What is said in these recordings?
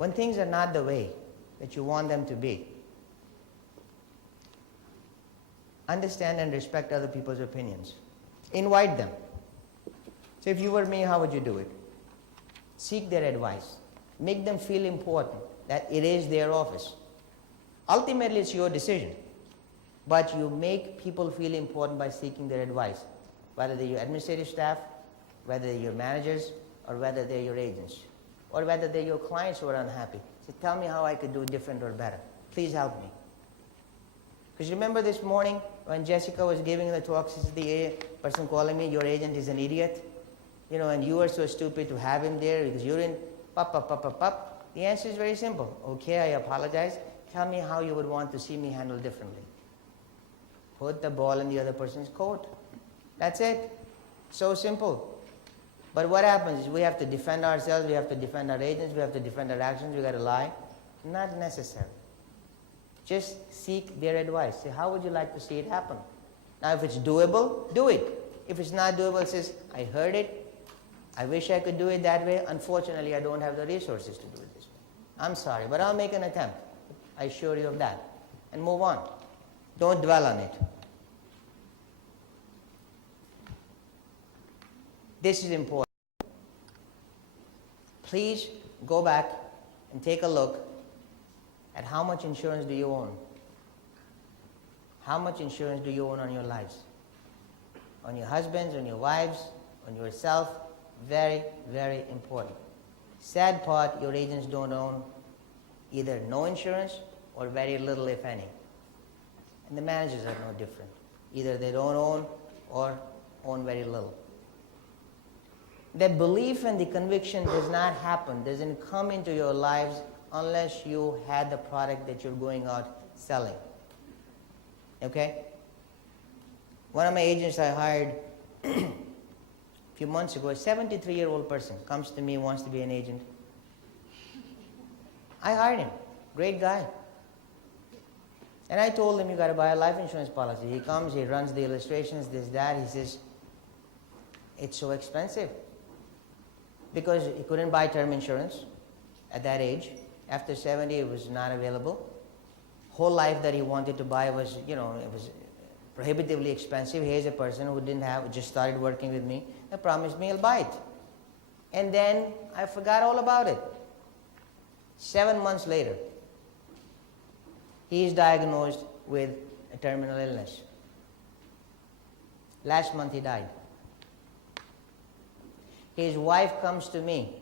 when things are not the way that you want them to be, understand and respect other people's opinions. Invite them. So if you were me, how would you do it? Seek their advice. Make them feel important, that it is their office. Ultimately, it's your decision. But you make people feel important by seeking their advice, whether they're your administrative staff, whether they're your managers, or whether they're your agents, or whether they're your clients who are unhappy. Say, tell me how I could do different or better. Please help me. Because remember this morning when Jessica was giving the talk, she said the person calling me, your agent is an idiot, and you are so stupid to have him there because you're in pop. The answer is very simple. Okay, I apologize. Tell me how you would want to see me handled differently. Put the ball in the other person's court. That's it. So simple. But what happens is we have to defend ourselves, we have to defend our agents, we have to defend our actions, we got to lie. Not necessary. Just seek their advice. Say, how would you like to see it happen? Now, if it's doable, do it. If it's not doable, says, I heard it. I wish I could do it that way. Unfortunately, I don't have the resources to do it this way. I'm sorry, but I'll make an attempt. I assure you of that. And move on. Don't dwell on it. This is important. Please go back and take a look at how much insurance do you own. How much insurance do you own on your lives? On your husbands, on your wives, on yourself. Very, very important. Sad part, your agents don't own either no insurance or very little, if any. And the managers are no different. Either they don't own or own very little. The belief and the conviction does not happen, doesn't come into your lives unless you had the product that you're going out selling. Okay? One of my agents I hired a few months ago, a 73-year-old person comes to me, wants to be an agent. I hired him. Great guy. And I told him, you got to buy a life insurance policy. He comes, he runs the illustrations, this, that. He says, it's so expensive. Because he couldn't buy term insurance at that age. After 70, it was not available. Whole life that he wanted to buy was, it was prohibitively expensive. Here's a person who just started working with me and promised me he'll buy it. And then I forgot all about it. 7 months later, he is diagnosed with a terminal illness. Last month he died. His wife comes to me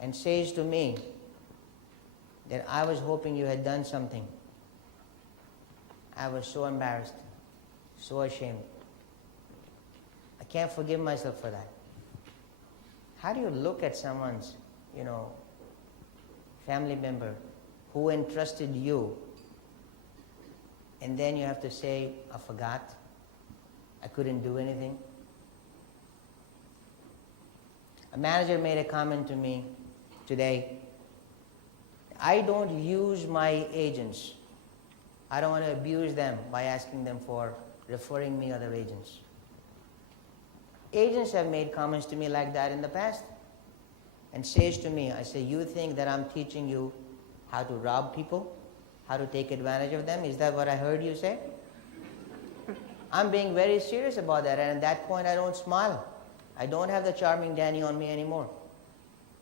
and says to me that I was hoping you had done something. I was so embarrassed, so ashamed. I can't forgive myself for that. How do you look at someone's, family member who entrusted you, and then you have to say, I forgot, I couldn't do anything? A manager made a comment to me today. I don't use my agents. I don't want to abuse them by asking them for referring me other agents. Agents have made comments to me like that in the past and says to me, I say, you think that I'm teaching you how to rob people, how to take advantage of them? Is that what I heard you say? I'm being very serious about that, and at that point I don't smile. I don't have the charming Danny on me anymore.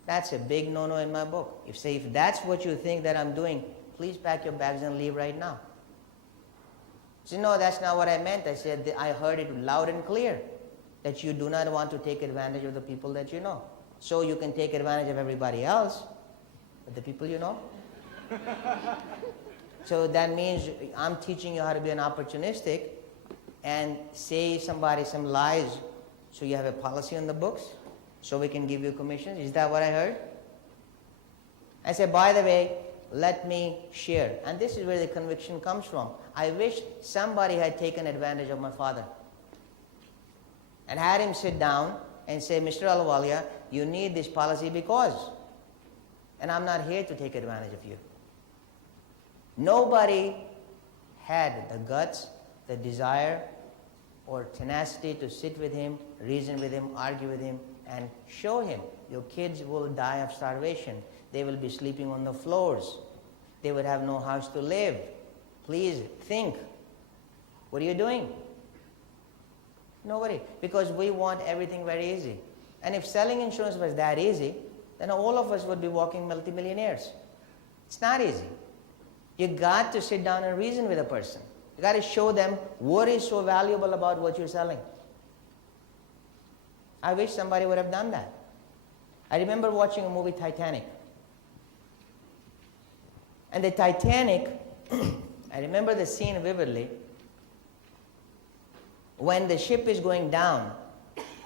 That's a big no-no in my book. If that's what you think that I'm doing, please pack your bags and leave right now. She said, no, that's not what I meant. I said, I heard it loud and clear that you do not want to take advantage of the people that you know. So you can take advantage of everybody else, but the people you know. So that means I'm teaching you how to be an opportunistic and say somebody some lies so you have a policy on the books so we can give you commissions. Is that what I heard? I said, by the way, let me share. And this is where the conviction comes from. I wish somebody had taken advantage of my father and had him sit down and say, Mr. Ahluwalia, you need this policy because, and I'm not here to take advantage of you. Nobody had the guts, the desire, or tenacity to sit with him, reason with him, argue with him, and show him your kids will die of starvation. They will be sleeping on the floors. They would have no house to live. Please think. What are you doing? Nobody. Because we want everything very easy. And if selling insurance was that easy, then all of us would be walking multimillionaires. It's not easy. You got to sit down and reason with a person. You got to show them what is so valuable about what you're selling. I wish somebody would have done that. I remember watching a movie, Titanic. And the Titanic, I remember the scene vividly. When the ship is going down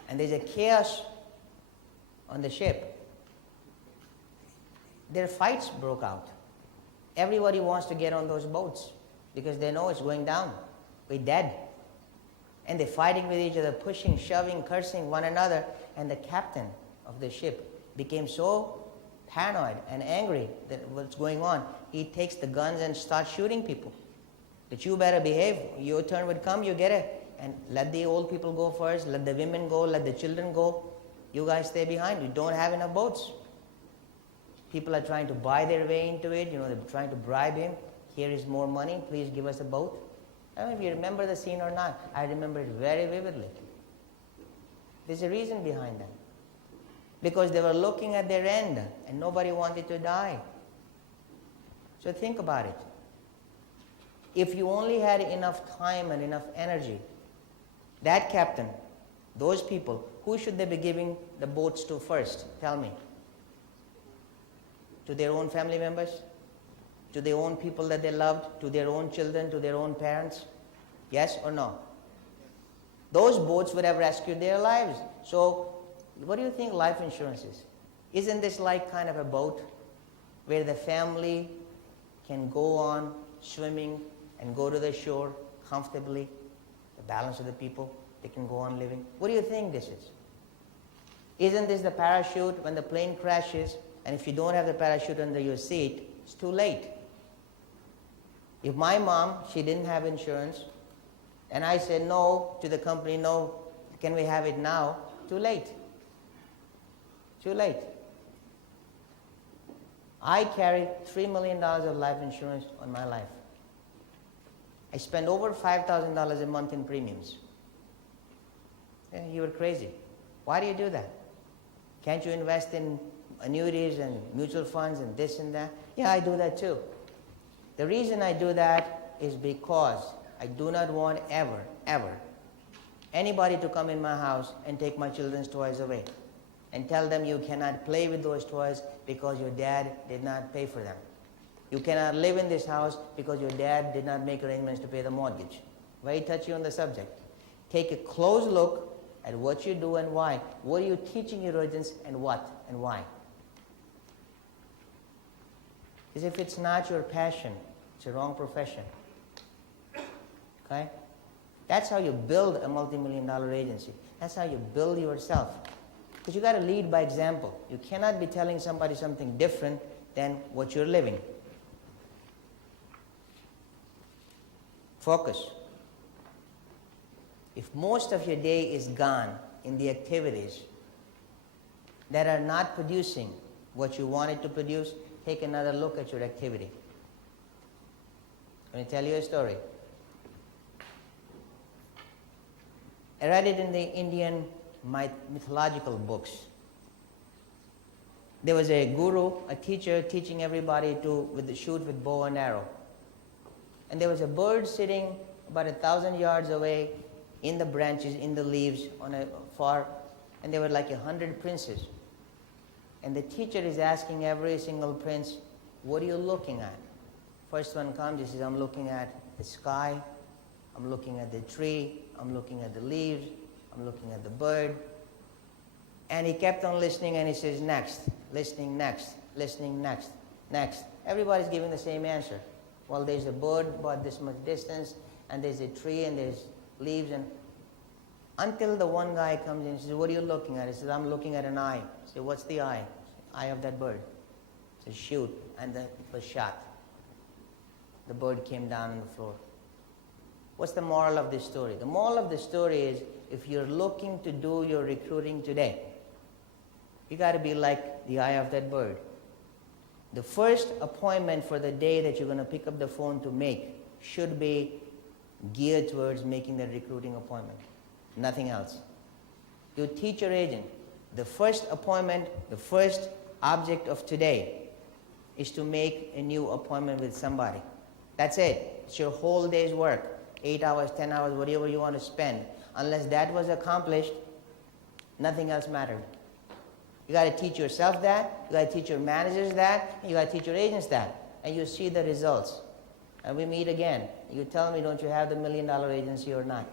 and there's a chaos on the ship, their fights broke out. Everybody wants to get on those boats because they know it's going down. We're dead. And they're fighting with each other, pushing, shoving, cursing one another. And the captain of the ship became so paranoid and angry that what's going on, he takes the guns and starts shooting people. That you better behave. Your turn would come, you get it. And let the old people go first, let the women go, let the children go. You guys stay behind. You don't have enough boats. People are trying to buy their way into it. You know, they're trying to bribe him. Here is more money. Please give us a boat. I don't know if you remember the scene or not. I remember it very vividly. There's a reason behind that. Because they were looking at their end and nobody wanted to die. So think about it. If you only had enough time and enough energy, that captain, those people, who should they be giving the boats to first? Tell me. To their own family members? To their own people that they loved? To their own children? To their own parents? Yes or no? Those boats would have rescued their lives. So, what do you think life insurance is? Isn't this like kind of a boat where the family can go on swimming and go to the shore comfortably? The balance of the people, they can go on living. What do you think this is? Isn't this the parachute when the plane crashes, and if you don't have the parachute under your seat, it's too late? If my mom, she didn't have insurance, and I said no to the company, no, can we have it now? Too late. Too late. I carry $3 million of life insurance on my life. I spend over $5,000 a month in premiums. Yeah, you were crazy. Why do you do that? Can't you invest in annuities and mutual funds and this and that? Yeah, I do that too. The reason I do that is because I do not want ever anybody to come in my house and take my children's toys away and tell them you cannot play with those toys because your dad did not pay for them. You cannot live in this house because your dad did not make arrangements to pay the mortgage. Very touchy on the subject. Take a close look at what you do and why. What are you teaching your audience and what and why? Because if it's not your passion, it's a wrong profession. Okay? That's how you build a multi-million-dollar agency. That's how you build yourself. Because you got to lead by example. You cannot be telling somebody something different than what you're living. Focus. If most of your day is gone in the activities that are not producing what you wanted to produce, take another look at your activity. Let me tell you a story. I read it in the Indian mythological books. There was a guru, a teacher, teaching everybody to shoot with bow and arrow. And there was a bird sitting about 1,000 yards away in the branches, in the leaves, on a far, and there were like 100 princes. And the teacher is asking every single prince, what are you looking at? First one comes, he says, I'm looking at the sky, I'm looking at the tree, I'm looking at the leaves, I'm looking at the bird. And he kept on listening and he says, next, listening next, listening next, next. Everybody's giving the same answer. Well, there's a bird about this much distance, and there's a tree, and there's leaves, and until the one guy comes in and says, what are you looking at? He says, I'm looking at an eye. I say, what's the eye? Eye of that bird. He says, shoot, and it was shot. The bird came down on the floor. What's the moral of this story? The moral of the story is, if you're looking to do your recruiting today, you got to be like the eye of that bird. The first appointment for the day that you're going to pick up the phone to make should be geared towards making the recruiting appointment. Nothing else. You teach your agent, the first appointment, the first object of today is to make a new appointment with somebody. That's it. It's your whole day's work. 8 hours, 10 hours, whatever you want to spend. Unless that was accomplished, nothing else mattered. You got to teach yourself that, you got to teach your managers that, and you got to teach your agents that, and you see the results. And we meet again. You tell me, don't you have the $1 million agency or not?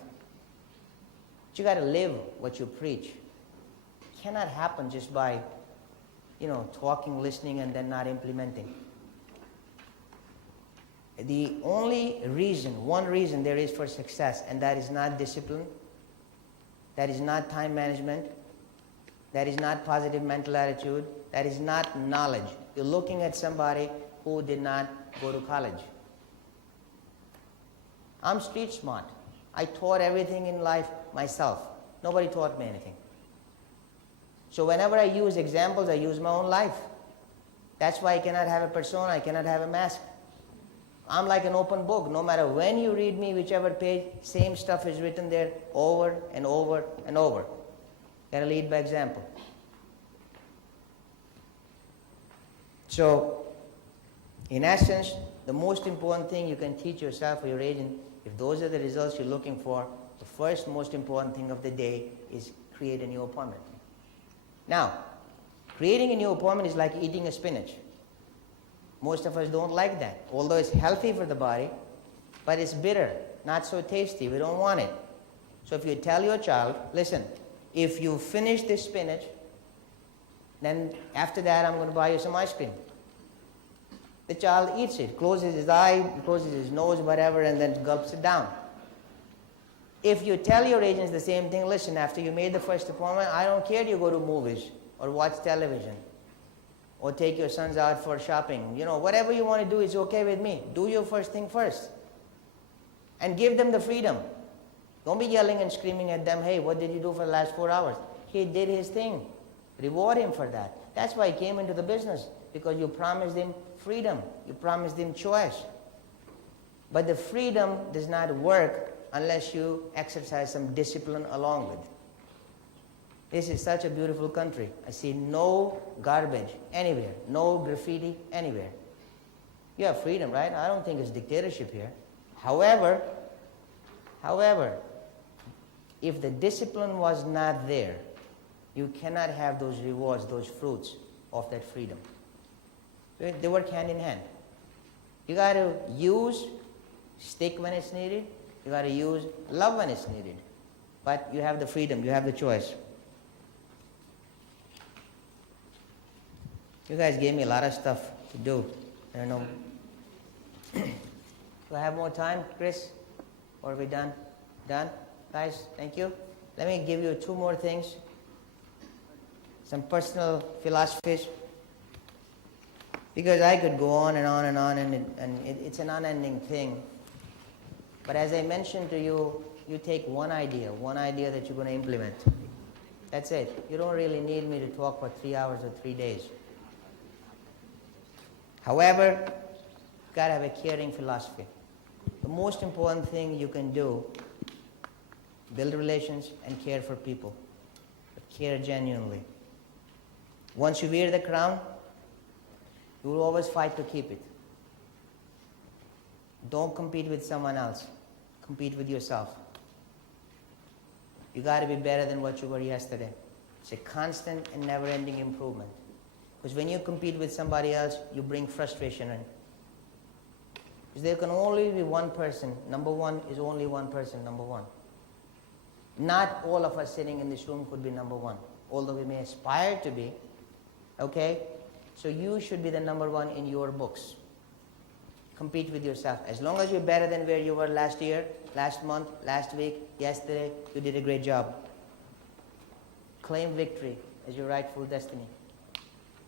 But you got to live what you preach. It cannot happen just by, talking, listening, and then not implementing. The only reason, one reason there is for success, and that is not discipline, that is not time management, that is not positive mental attitude, that is not knowledge. You're looking at somebody who did not go to college. I'm street smart. I taught everything in life myself. Nobody taught me anything. So whenever I use examples, I use my own life. That's why I cannot have a persona, I cannot have a mask. I'm like an open book. No matter when you read me, whichever page, same stuff is written there over and over and over. Gotta lead by example. So, in essence, the most important thing you can teach yourself or your agent, if those are the results you're looking for, the first most important thing of the day is create a new appointment. Now, creating a new appointment is like eating a spinach. Most of us don't like that, although it's healthy for the body, but it's bitter, not so tasty. We don't want it. So if you tell your child, listen, if you finish this spinach, then after that I'm going to buy you some ice cream. The child eats it, closes his eye, closes his nose, whatever, and then gulps it down. If you tell your agents the same thing, listen, after you made the first appointment, I don't care you go to movies or watch television or take your sons out for shopping. Whatever you want to do is okay with me. Do your first thing first. And give them the freedom. Don't be yelling and screaming at them, hey, what did you do for the last 4 hours? He did his thing. Reward him for that. That's why he came into the business, because you promised him freedom. You promised him choice. But the freedom does not work unless you exercise some discipline along with. This is such a beautiful country. I see no garbage anywhere, no graffiti anywhere. You have freedom, right? I don't think it's dictatorship here. However, if the discipline was not there, you cannot have those rewards, those fruits of that freedom. They work hand in hand. You got to use stick when it's needed. You got to use love when it's needed. But you have the freedom. You have the choice. You guys gave me a lot of stuff to do. I don't know. Do I have more time, Chris? Or are we done? Done? Guys, thank you. Let me give you 2 more things. Some personal philosophies. Because I could go on and on and on, and it's an unending thing. But as I mentioned to you, you take one idea that you're going to implement. That's it. You don't really need me to talk for 3 hours or 3 days. However, you've got to have a caring philosophy. The most important thing you can do, build relations and care for people. But care genuinely. Once you wear the crown, you will always fight to keep it. Don't compete with someone else. Compete with yourself. You got to be better than what you were yesterday. It's a constant and never-ending improvement. Because when you compete with somebody else, you bring frustration in. Because there can only be one person. Number one is only one person, number one. Not all of us sitting in this room could be number one, although we may aspire to be. Okay? So you should be the number one in your books. Compete with yourself. As long as you're better than where you were last year, last month, last week, yesterday, you did a great job. Claim victory as your rightful destiny.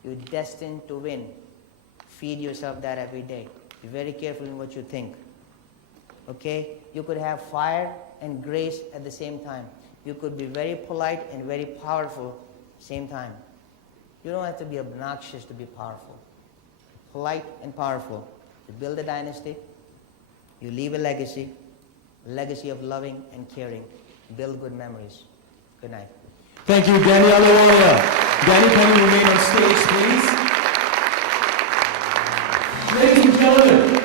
You're destined to win. Feed yourself that every day. Be very careful in what you think. Okay? You could have fire and grace at the same time. You could be very polite and very powerful at the same time. You don't have to be obnoxious to be powerful. polite and powerful. You build a dynasty, you leave a legacy of loving and caring. Build good memories. Good night. Thank you, Dinesh Ahluwalia. Danny, can you remain on stage, please? Ladies and gentlemen,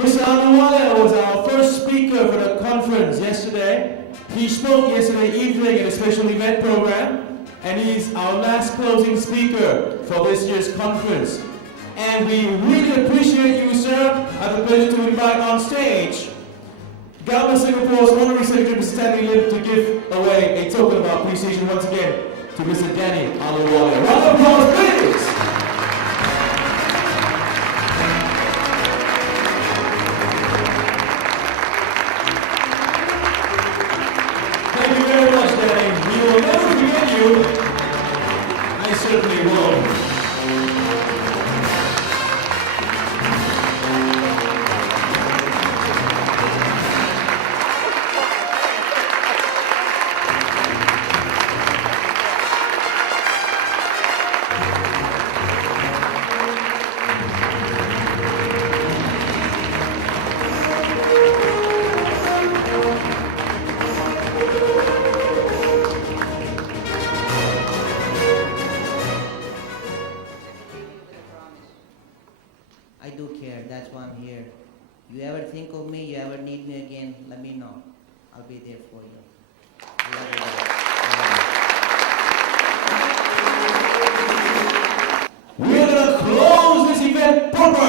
Mr. Ahluwalia was our first speaker for the conference yesterday. He spoke yesterday evening at a special event program, and he's our last closing speaker for this year's conference. And we really appreciate you, sir. I have the pleasure to invite on stage Government Singapore's Honorary Secretary, Mr. Stanley Lim, to give away a token of our appreciation once again to Mr. Dinesh Ahluwalia. Round of applause, please! Thank you very much, Dinesh. We will never forget you. I certainly will. I do care, that's why I'm here. You ever think of me, you ever need me again, let me know. I'll be there for you. I love you. We're gonna close this event proper.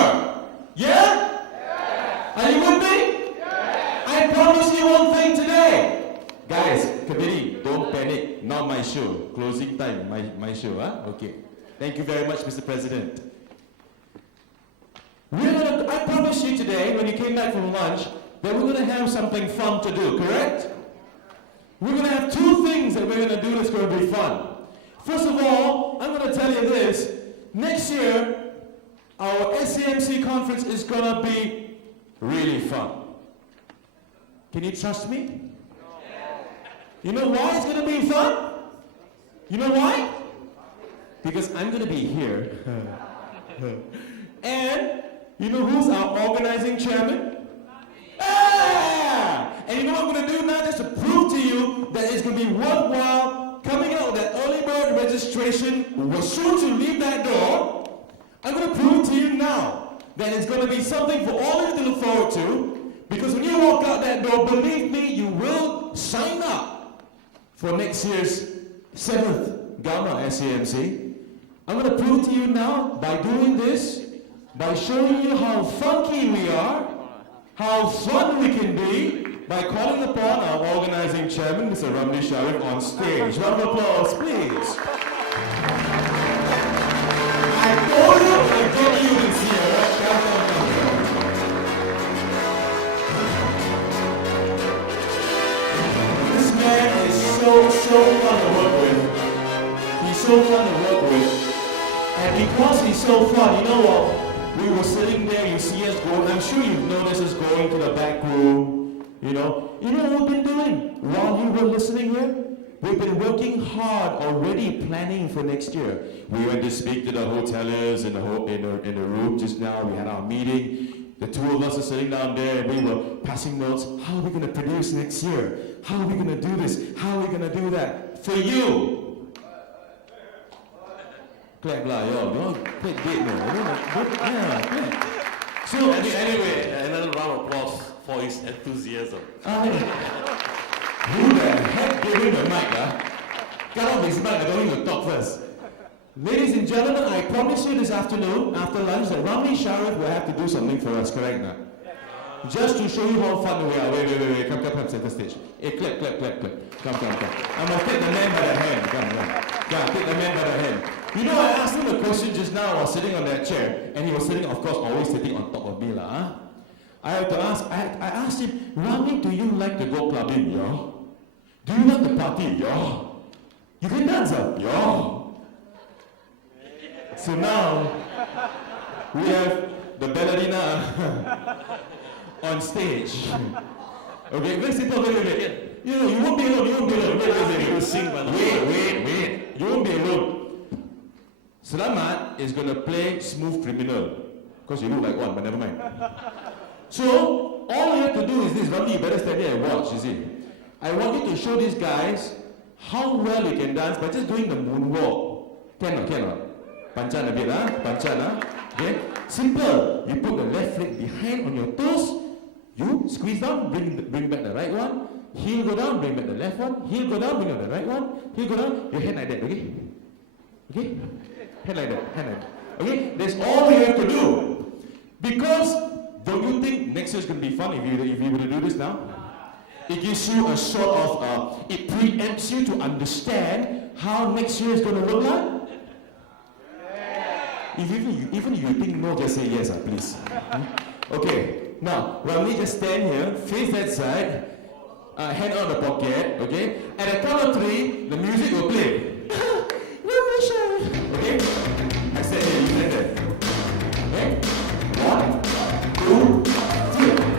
Yeah? Yeah. Are you with me? Yeah. I promise you one thing today. Guys, committee, don't panic. Not my show. Closing time, my show, huh? Okay. Thank you very much, Mr. President. I promised you today, when you came back from lunch, that we're going to have something fun to do, correct? We're going to have two things that we're going to do that's going to be fun. First of all, I'm going to tell you this. Next year, our SAMC conference is going to be really fun. Can you trust me? You know why it's going to be fun? You know why? Because I'm going to be here. And you know who's our organizing chairman? Ah! And you know what I'm going to do now, just to prove to you that it's going to be worthwhile coming out with that early bird registration. We're soon to leave that door. I'm going to prove to you now that it's going to be something for all of you to look forward to. Because when you walk out that door, believe me, you will sign up for next year's 7th Gamma SAMC. I'm going to prove to you now by doing this, by showing you how funky we are, how fun we can be, by calling upon our organizing chairman, Mr. Ramli Sharif, on stage. Round of applause, please. I told you this year. This man is so fun to work with. He's so fun to work with. And because he's so fun, you know what? We were sitting there, you see us go, I'm sure you've noticed us going to the back room, you know what we've been doing while you were listening here? We've been working hard already planning for next year. We went to speak to the hoteliers in the room just now. We had our meeting. The two of us are sitting down there and we were passing notes. How are we going to produce next year? How are we going to do this? How are we going to do that? For you! Clap lah, y'all. Clap big, man. So anyway, another round of applause for his enthusiasm. Who the heck gave him the mic, Cut off his mic, I don't need to talk first. Ladies and gentlemen, I promise you this afternoon, after lunch, that Ramli Sharif will have to do something for us, correct now? Just to show you how fun we are. Wait. Come, center stage. Hey, clap. Come. I'm going to take the man by the hand. Come. Take the man by the hand. You know, I asked him a question just now. I was sitting on that chair, and he was sitting, of course, always sitting on top of me, huh? I asked him, Ramli, do you like to go clubbing, yo? Do you like to party, yo? You can dance, yo? So now, we have the ballerina on stage. Okay, very simple, wait. You won't be alone, Wait. You won't be alone. Selamat is going to play Smooth Criminal. Because you look like one, but never mind. So, all you have to do is this. Ramli, you better stand here and watch, you see. I want you to show these guys how well you can dance by just doing the moonwalk. Can or cannot? Panchan a bit, huh? Panchan, huh? Okay? Simple. You put the left leg behind on your toes. You squeeze down, bring back the right one. Heel go down, bring back the left one. Heel go down, bring up the right one. Heel go down, your hand like that, okay? Okay? Hand like that, hand like that. Okay? That's all you have to do. Because, don't you think next year is going to be fun if you were to do this now? It gives you a sort of, it preempts you to understand how next year is going to look like. If even if you think no, just say yes, please. Okay, now, Ramli, just stand here, face that side, hand on the pocket, okay? At the count of 3, the music will play. Okay? I stand here, you stand there. Okay? 1, 2, 3.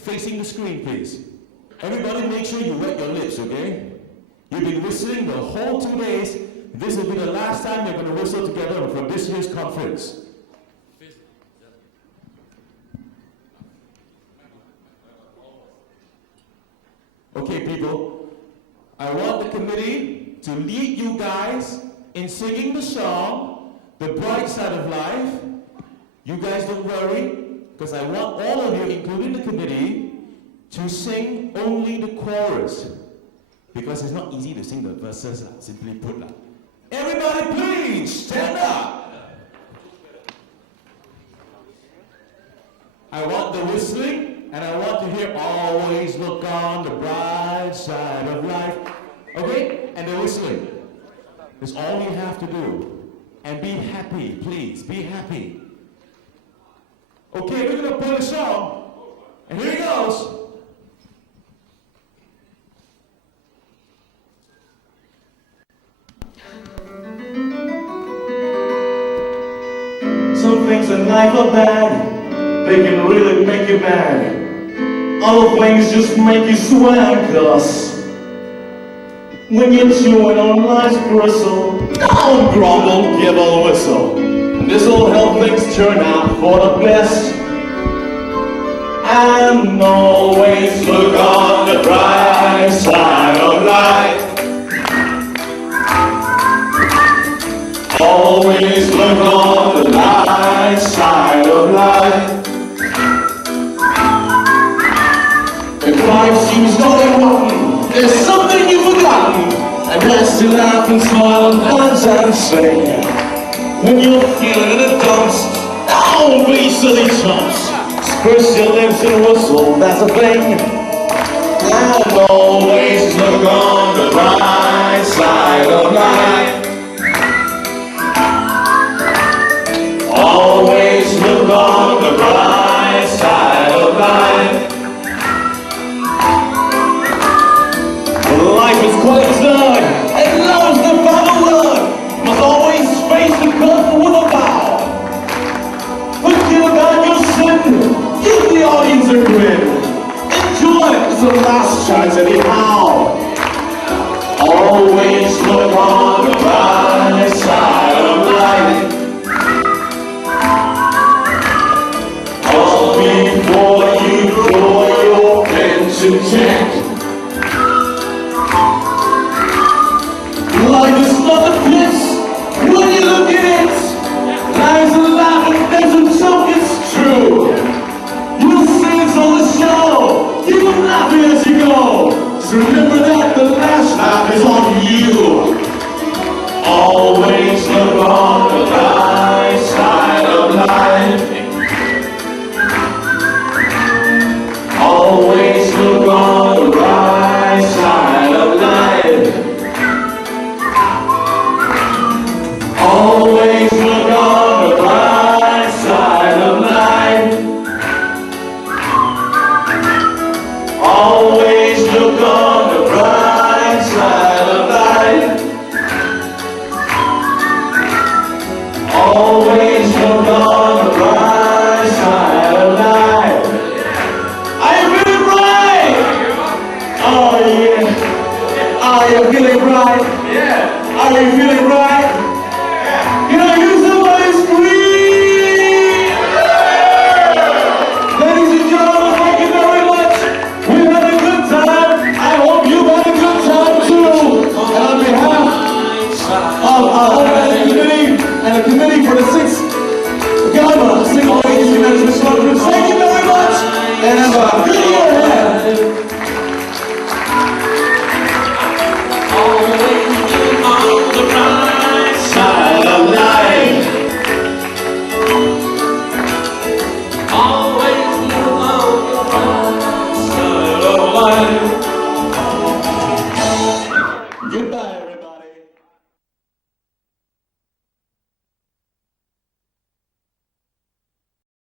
Facing the screen, please. Everybody make sure you wet your lips, okay? You've been whistling the whole 2 days. This will be the last time you're going to whistle together for this year's conference. Okay, people. I want the committee to lead you guys in singing the song, The Bright Side of Life. You guys don't worry. Because I want all of you, including the committee, to sing only the chorus. Because it's not easy to sing the verses, simply put. Everybody please, stand up. I want the whistling, and I want to hear always look on the bright side of life. Okay? And the whistling. That's all you have to do. And be happy, please, be happy. Okay, we're going to play the song, and here it goes. Some things in life are bad, they can really make you mad. Other things just make you swear and cuss. When you're chewing on life's gristle, don't grumble, give a whistle. This'll help things turn out for the best. And always look on the bright side of life. Always look on the bright side of life. If life seems going rotten, there's something you've forgotten. And that's to laugh and smile and dance and sing. When you're feeling in the dumps, don't be silly chumps. Spruce your lips and whistle, that's a thing. And always look on the bright side of life. Always look on the bright side of life. Life is quite absurd, and love's the final word. Must always face the curtain with a bow. Forget about your sin, give the audience a grin. Enjoy it, it's the last chance anyhow. Always look on the bright side of life. All before you draw your pension check. So remember that the last laugh is on you. Always look on the bright side of life. Always look on the bright side of life. Always look on the bright side of life. Always look on the bright side of life. Always look on the bright side of life. Are you feeling bright? Oh yeah. Are you feeling bright? Yeah. Are you feeling bright?